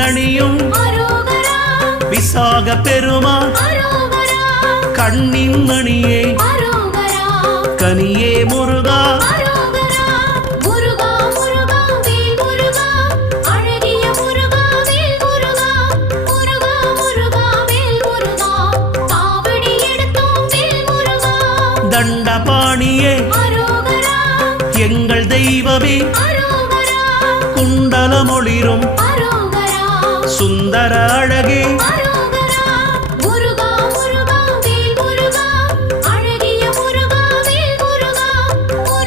நீரணியும் விசாக பெருமான் கண்ணின் மணியே கனியே முருகா தண்டபாணியே எங்கள் தெய்வமே குண்டலமொளிரும் சுந்தர அழகே